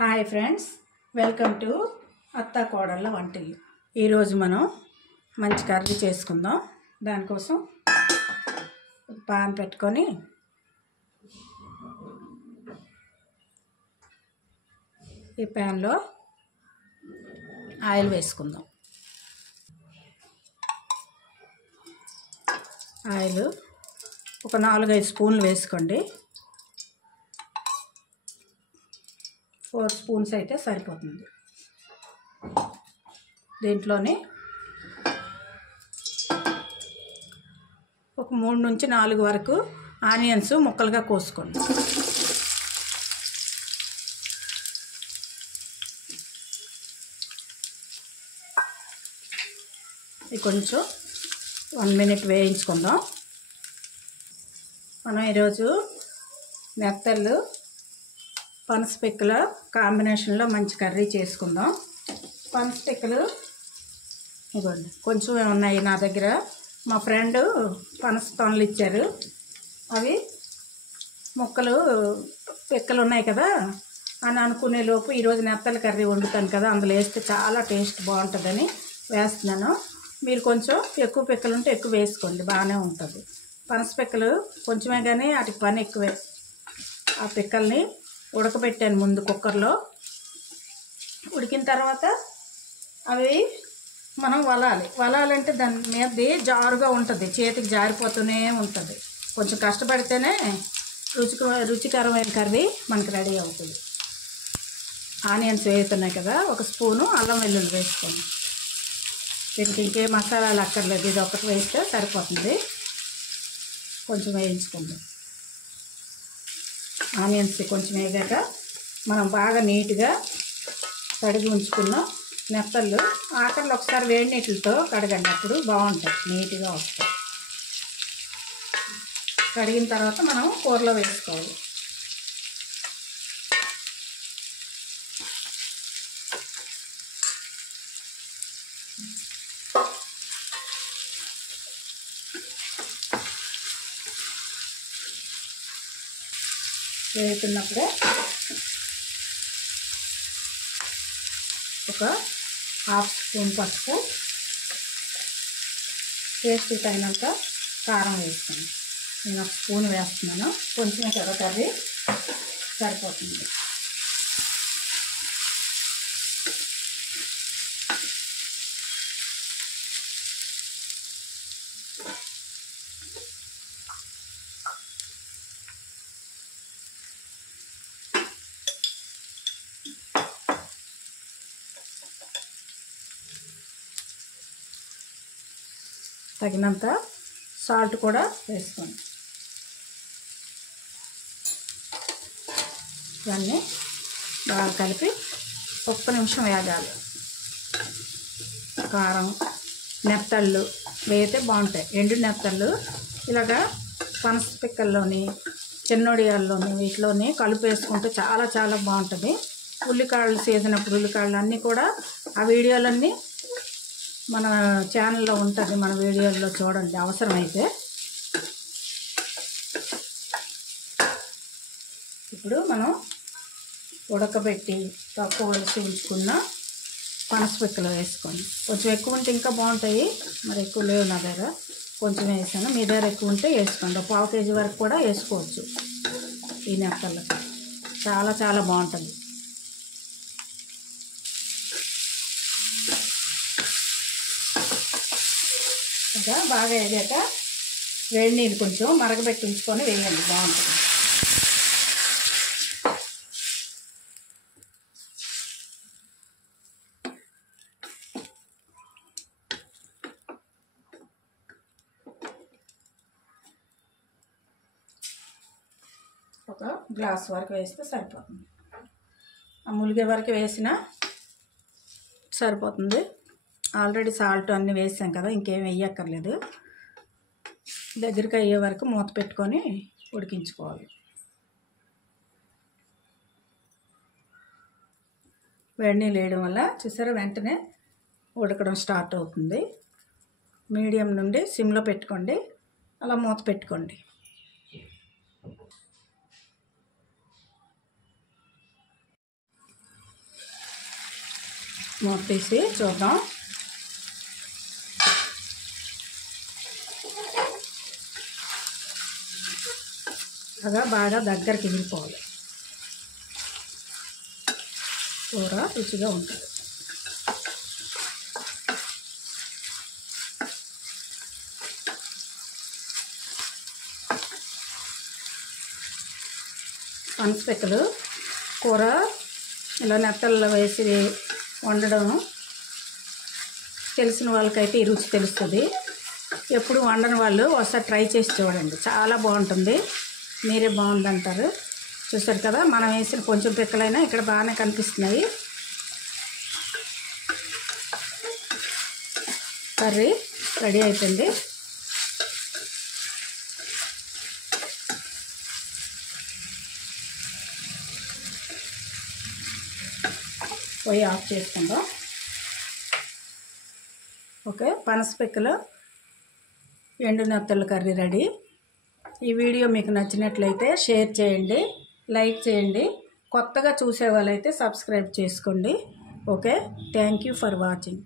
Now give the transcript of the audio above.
Hi friends, welcome to అత్తా కోడళ్ళ వంటిల్లు. ఈరోజు మనం మంచి కర్రీ చేసుకుందాం. దానికోసం పాన్ పెట్టుకొని ఈ ప్యాన్లో ఆయిల్ వేసుకుందాం. ఆయిల్ ఒక 4-5 స్పూన్లు వేసుకోండి. 4 స్పూన్స్ అయితే సరిపోతుంది. దీంట్లోనే ఒక 3 నుంచి 4 వరకు ఆనియన్స్ ముక్కలుగా కోసుకోండి. ఇది కొంచెం 1 మినిట్ వేయించుకుందాం. మనం ఈరోజు నెత్తళ్ళు పనస పిక్కల కాంబినేషన్లో మంచి కర్రీ చేసుకుందాం. పనస పిక్కలు ఇవ్వండి, కొంచెం ఉన్నాయి నా దగ్గర. మా ఫ్రెండ్ పనస తొనలు ఇచ్చారు. అవి ముక్కలు పిక్కలు ఉన్నాయి కదా అని అనుకునే లోపు ఈరోజు నెత్తల కర్రీ వండుతాను కదా, అందులో వేస్తే చాలా టేస్ట్ బాగుంటుందని వేస్తున్నాను. మీరు కొంచెం ఎక్కువ పిక్కలు ఉంటే ఎక్కువ వేసుకోండి, బాగానే ఉంటుంది. పనస పిక్కలు కొంచెమే కానీ వాటికి పని ఎక్కువే. ఆ పిక్కల్ని ఉడకబెట్టాను ముందు కుక్కర్లో. ఉడికిన తర్వాత అవి మనం వలాలంటే దాని మీదది జారుగా ఉంటుంది, చేతికి జారిపోతూనే ఉంటుంది. కొంచెం కష్టపడితేనే రుచికరమైన కర్రీ మనకి రెడీ అవుతుంది. ఆనియన్స్ వేస్తున్నాయి కదా, 1 స్పూను అల్లం వెల్లుల్లి వేసుకోండి. దీనికి ఇంకే మసాలాలు అక్కర్లేదు, ఇది ఒకటి వేస్తే సరిపోతుంది. కొంచెం వేయించుకుందాం. ఆనియన్స్ కొంచెం వేగాక మనం బాగా నీట్గా కడిగి ఉంచుకున్న నెత్తళ్ళు ఆఖరిలో ఒకసారి వేడి నీటితో కడగండి, అప్పుడు బాగుంటాయి, నీట్గా వస్తాయి. కడిగిన తర్వాత మనం కూరలో వేసుకోవాలి. వేస్తున్నప్పుడే ఒక 1/2 స్పూన్ పసుపు, టేస్ట్ తగినంత కారం వేస్తాను. నేను 1 స్పూన్ వేస్తున్నాను, కొంచెమే కదా కర్రీ, సరిపోతుంది. తగినంత సాల్ట్ కూడా వేసుకోండి. ఇవన్నీ బాగా కలిపి 1 నిమిషం వేగాలి. కారం నెత్తళ్ళు వేయితే బాగుంటాయి. ఎండు నెత్తళ్ళు ఇలాగా పనస పిక్కల్లోని చిన్నొడియాల్లోని వీటిలోని కలిపి వేసుకుంటే చాలా చాలా బాగుంటుంది. ఉల్లికాయలు చేసినప్పుడు ఉల్లికాయలు అన్నీ కూడా ఆ వీడియోలన్నీ మన ఛానల్లో ఉంటుంది, మన వీడియోల్లో చూడండి అవసరమైతే. ఇప్పుడు మనం ఉడకబెట్టి తక్కువ వలసి ఉంచుకున్న పనస పిక్కలు వేసుకోండి. కొంచెం ఎక్కువ ఉంటే ఇంకా బాగుంటాయి, మరి ఎక్కువ లేవు నా దగ్గర, కొంచెం వేసాను. మీ దగ్గర ఎక్కువ ఉంటే వేసుకోండి. 1/2 కేజీ వరకు కూడా వేసుకోవచ్చు. ఈ నెత్తళ్ళకి చాలా చాలా బాగుంటుంది. ఇంకా బాగా వేగాక వేడి నీళ్ళు కొంచెం మరగబెట్టి ఉంచుకొని వేయండి, బాగుంటుంది. ఒక గ్లాస్ వరకు వేస్తే సరిపోతుంది. ఆ ములిగే వరకు వేసినా సరిపోతుంది. ఆల్రెడీ సాల్ట్ అన్నీ వేసాం కదా, ఇంకేం వేయక్కర్లేదు. దగ్గరికి అయ్యే వరకు మూత పెట్టుకొని ఉడికించుకోవాలి. వేడి నీళ్ళు వేయడం వల్ల చూసారా వెంటనే ఉడకడం స్టార్ట్ అవుతుంది. మీడియం నుండి సిమ్లో పెట్టుకోండి, అలా మూత పెట్టుకోండి. మూత తీసి చూద్దాం. బాగా దగ్గరికి ఎగిరిపోవాలి. కూర రుచిగా ఉంటుంది. పనసపిక్కలు కూర ఇలా నెత్తల్లో వేసి వండడం తెలిసిన వాళ్ళకైతే ఈ రుచి తెలుస్తుంది. ఎప్పుడు వండని వాళ్ళు ఒకసారి ట్రై చేసి చూడండి, చాలా బాగుంటుంది. మీరే బాగుందంటారు. చూసారు కదా, మనం వేసిన కొంచెం పిక్కలైనా ఇక్కడ బాగానే కనిపిస్తున్నాయి. కర్రీ రెడీ అయిపోయింది. పొయ్యి ఆఫ్ చేసుకుందాం. ఓకే, పనసపిక్కలు ఎండు నెత్తళ్ళ కర్రీ రెడీ. ఈ వీడియో మీకు నచ్చినట్లయితే షేర్ చేయండి, లైక్ చేయండి. కొత్తగా చూసే వాళ్ళైతే సబ్స్క్రైబ్ చేసుకోండి. Okay, thank you for watching.